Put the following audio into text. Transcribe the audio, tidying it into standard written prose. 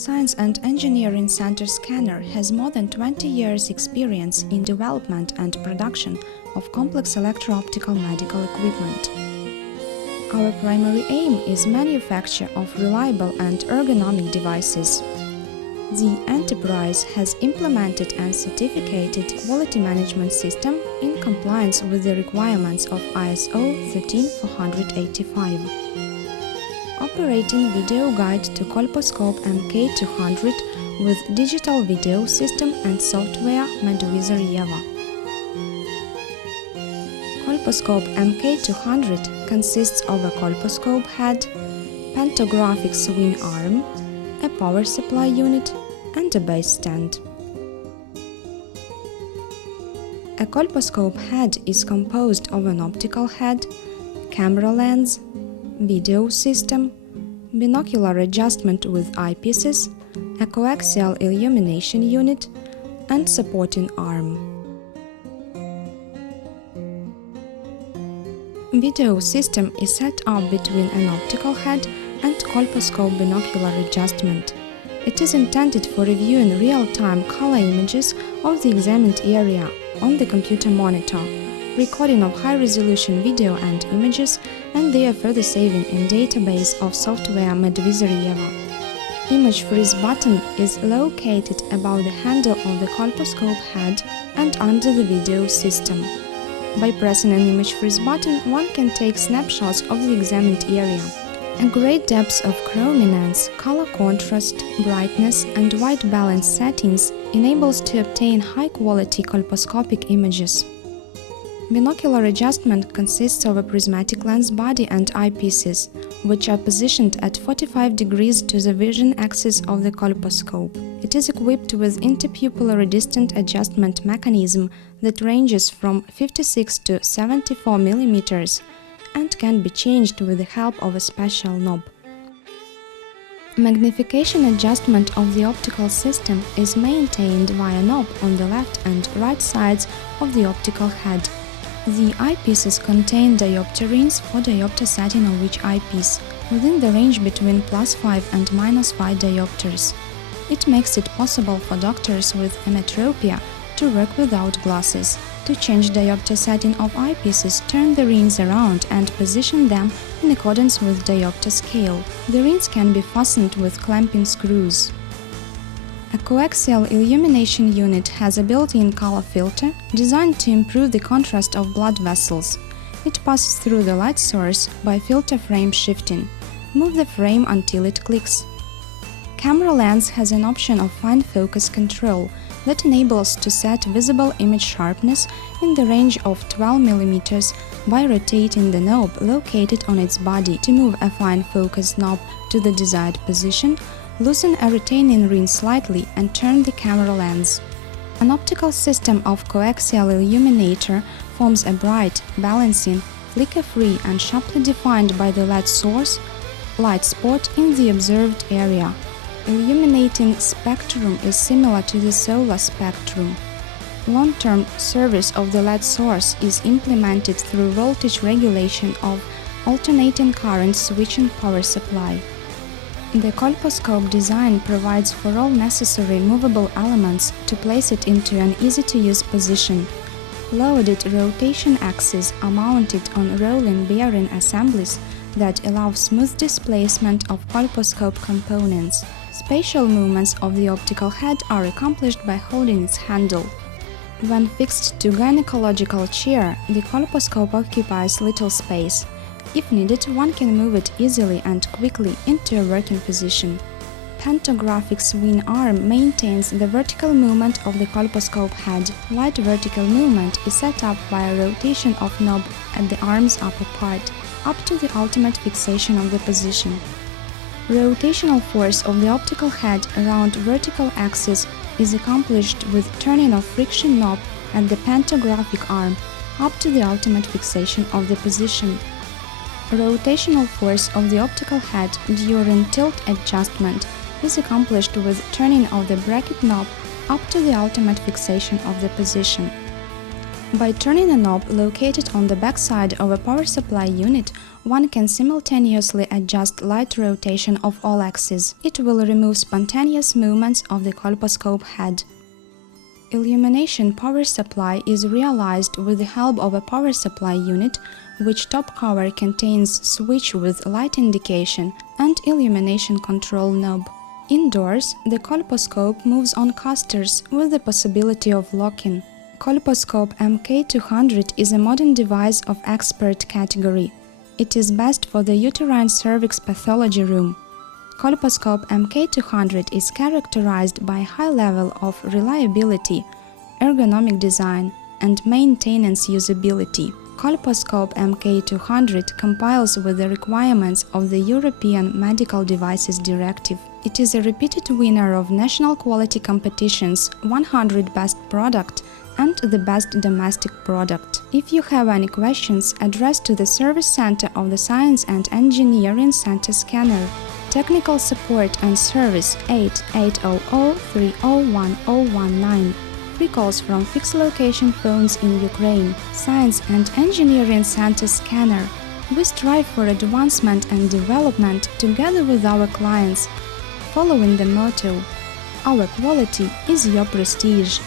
Science and Engineering Center Scanner has more than 20 years experience in development and production of complex electro-optical medical equipment. Our primary aim is manufacture of reliable and ergonomic devices. The enterprise has implemented and certificated quality management system in compliance with the requirements of ISO 13485. Operating video guide to colposcope MK200 with digital video system and software MEDVisorEva. Colposcope MK200 consists of a colposcope head, pantographic swing arm, a power supply unit and a base stand. A colposcope head is composed of an optical head, camera lens, video system, binocular adjustment with eyepieces, a coaxial illumination unit, and supporting arm. Video system is set up between an optical head and colposcope binocular adjustment. It is intended for reviewing real-time color images of the examined area on the computer monitor, recording of high-resolution video and images, and their further saving in database of software MEDVisorEva. Image freeze button is located above the handle of the colposcope head and under the video system. By pressing an image freeze button, one can take snapshots of the examined area. A great depth of chrominance, color contrast, brightness and white balance settings enables to obtain high-quality colposcopic images. Binocular adjustment consists of a prismatic lens body and eyepieces, which are positioned at 45 degrees to the vision axis of the colposcope. It is equipped with interpupillary distant adjustment mechanism that ranges from 56 to 74 mm and can be changed with the help of a special knob. Magnification adjustment of the optical system is maintained via knob on the left and right sides of the optical head. The eyepieces contain diopterines for diopter setting of each eyepiece, within the range between +5 and -5 diopters. It makes it possible for doctors with ametropia to work without glasses. To change diopter setting of eyepieces, turn the rings around and position them in accordance with diopter scale. The rings can be fastened with clamping screws. A coaxial illumination unit has a built-in color filter designed to improve the contrast of blood vessels. It passes through the light source by filter frame shifting. Move the frame until it clicks. Camera lens has an option of fine focus control that enables to set visible image sharpness in the range of 12 mm by rotating the knob located on its body. To move a fine focus knob to the desired position, loosen a retaining ring slightly and turn the camera lens. An optical system of coaxial illuminator forms a bright, balancing, flicker-free and sharply defined by the LED source light spot in the observed area. Illuminating spectrum is similar to the solar spectrum. Long-term service of the LED source is implemented through voltage regulation of alternating current switching power supply. The colposcope design provides for all necessary movable elements to place it into an easy-to-use position. Loaded rotation axes are mounted on rolling bearing assemblies that allow smooth displacement of colposcope components. Spatial movements of the optical head are accomplished by holding its handle. When fixed to gynecological chair, the colposcope occupies little space. If needed, one can move it easily and quickly into a working position. Pantographic swing arm maintains the vertical movement of the colposcope head. Light vertical movement is set up by a rotation of knob at the arm's upper part, up to the ultimate fixation of the position. Rotational force of the optical head around vertical axis is accomplished with turning of friction knob at the pantographic arm up to the ultimate fixation of the position. Rotational force of the optical head during tilt adjustment is accomplished with turning of the bracket knob up to the ultimate fixation of the position. By turning a knob located on the backside of a power supply unit, one can simultaneously adjust light rotation of all axes. It will remove spontaneous movements of the colposcope head. Illumination power supply is realized with the help of a power supply unit, which top cover contains switch with light indication and illumination control knob. Indoors, the colposcope moves on casters with the possibility of locking. Colposcope MK200 is a modern device of expert category. It is best for the uterine cervix pathology room. Colposcope MK200 is characterized by high level of reliability, ergonomic design, and maintenance usability. Colposcope MK200 complies with the requirements of the European Medical Devices Directive. It is a repeated winner of national quality competitions, 100 Best Product and the Best Domestic Product. If you have any questions, address to the Service Center of the Science and Engineering Center Scanner. Technical support and service 8800-301019. Free calls from fixed location phones in Ukraine. Science and Engineering Center Scanner. We strive for advancement and development together with our clients, following the motto: our quality is your prestige.